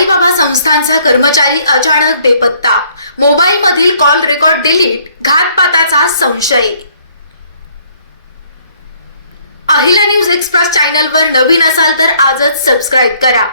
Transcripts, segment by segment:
साईबाबा संस्थांचा कर्मचारी अचानक बेपत्ता. मोबाईल मधील कॉल रेकॉर्ड डिलीट घातपाताचा संशय. अहिला न्यूज एक्सप्रेस चॅनलवर नवीन असाल तर आजच सबस्क्राईब करा.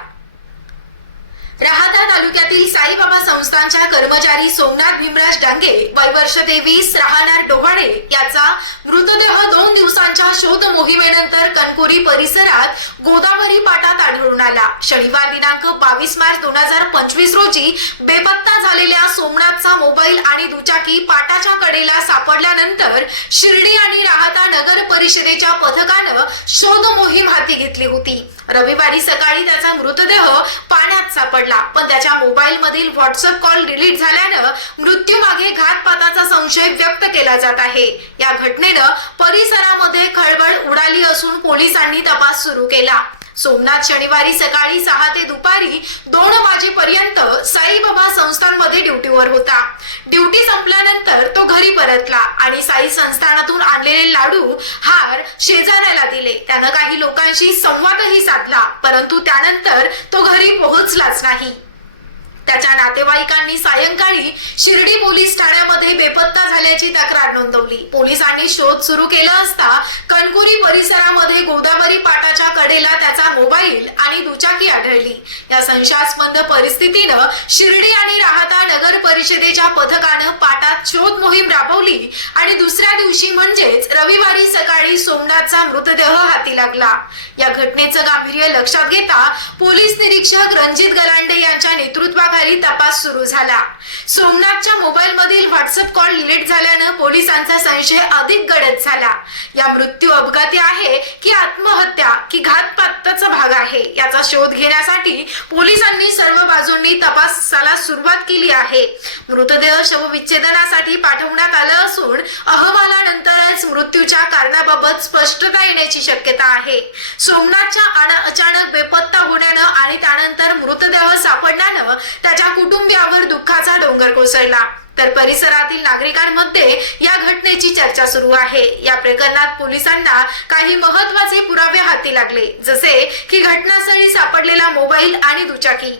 राहाता तालुक्यातील साईबाबा संस्थांच्या कर्मचारी सोमनाथ भीमराज डांगे वय वर्ष तेवीस राहणार डोहाणे याचा मृतदेह दोन दिवसांच्या शोध मोहिमेनंतर कणकोरी परिसरात गोदावरी पाटात आढळून आला. शनिवार दिनांक बावीस मार्च दोन हजार पंचवीस रोजी बेपत्ता झालेल्या सोमनाथचा मोबाईल आणि दुचाकी पाटाच्या कडेला सापडल्यानंतर शिर्डी आणि राहाता नगर परिषदेच्या पथकानं शोध मोहीम हाती घेतली होती. रविवारी सकाळी त्याचा मृतदेह पाण्यात सापडला. पण त्याच्या मोबाईल मधील व्हॉट्सअप कॉल डिलीट झाल्यानं मृत्यू मागे घातपाताचा संशय व्यक्त केला जात आहे. या घटनेनं परिसरामध्ये खळबळ उडाली असून पोलिसांनी तपास सुरू केला. सोमनाथ शनिवारी सकाळी सहा ते दुपारी दोन वाजेपर्यंत साईबाबा संस्थांमध्ये ड्युटीवर होता. ड्युटी संपल्यानंतर तो घरी परतला आणि साई संस्थानातून आणलेले लाडू हार शेजाऱ्याला दिले. त्यानं काही लोकांशी संवादही साधला परंतु त्यानंतर तो घरी पोहोचलाच नाही. त्याच्या नातेवाईकांनी सायंकाळी शिर्डी पोलीस ठाण्यामध्ये बेपत्ता झाल्याची तक्रार नोंदवली. पोलिसांनी शोध सुरू केला असता कणकुरी परिसरामध्ये गोदावरी पाटाच्या कडेला त्याचा मोबाईल आणि दुचाकी आढळली. या संशयास्पद परिस्थितीनं शिर्डी आणि राहता नगर परिषदेच्या पथकानं पाटात शोध मोहीम राबवली आणि दुसऱ्या दिवशी म्हणजेच रविवारी सकाळी सोमनाथचा मृतदेह हाती लागला. या घटनेचं गांभीर्य लक्षात घेता पोलीस निरीक्षक रणजित गलांडे यांच्या नेतृत्वाखाली तपास सुरू झाला. सोमनाथच्या मोबाईल मधील व्हॉट्सअप कॉल डिलीट झाल्यानं पोलिसांचा संशय अधिक गडद झाला. या मृत्यू अपघाती आहे की आत्महत्या की घातपाताचा भाग आहे याचा शोध घेण्यासाठी पोलिसांनी सर्व बाजूंनी तपासाला सुरुवात केली आहे. मृतदेह शवविच्छेदनासाठी पाठवण्यात आलं असून अहवालानंतरच मृत्यूच्या कारणाबाबत स्पष्टता येण्याची शक्यता आहे. सोमनाथच्या अचानक बेपत्ता होण्या सापडल्यानं त्याच्या कुटुंबियावर दुःखाचा डोंगर कोसळला. तर परिसरातील नागरिकांमध्ये या घटनेची चर्चा सुरू आहे. या प्रकरणात पोलिसांना काही महत्त्वाचे पुरावे हाती लागले. जसे की घटनास्थळी सापडलेला मोबाईल आणि दुचाकी.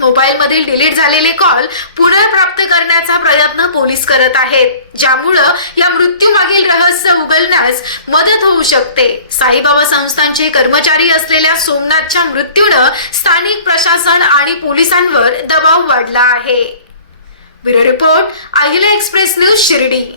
मोबाईलमधील डिलीट झालेले कॉल पुनर्प्राप्त करण्याचा प्रयत्न पोलीस करत आहेत. ज्यामुळं या मृत्यू मागील रहस्य उघडण्यास मदत होऊ शकते. साईबाबा संस्थांचे कर्मचारी असलेल्या सोमनाथच्या मृत्यूनं स्थानिक प्रशासन आणि पोलिसांवर दबाव वाढला आहे. Bureau report Ahila express news Shirdi.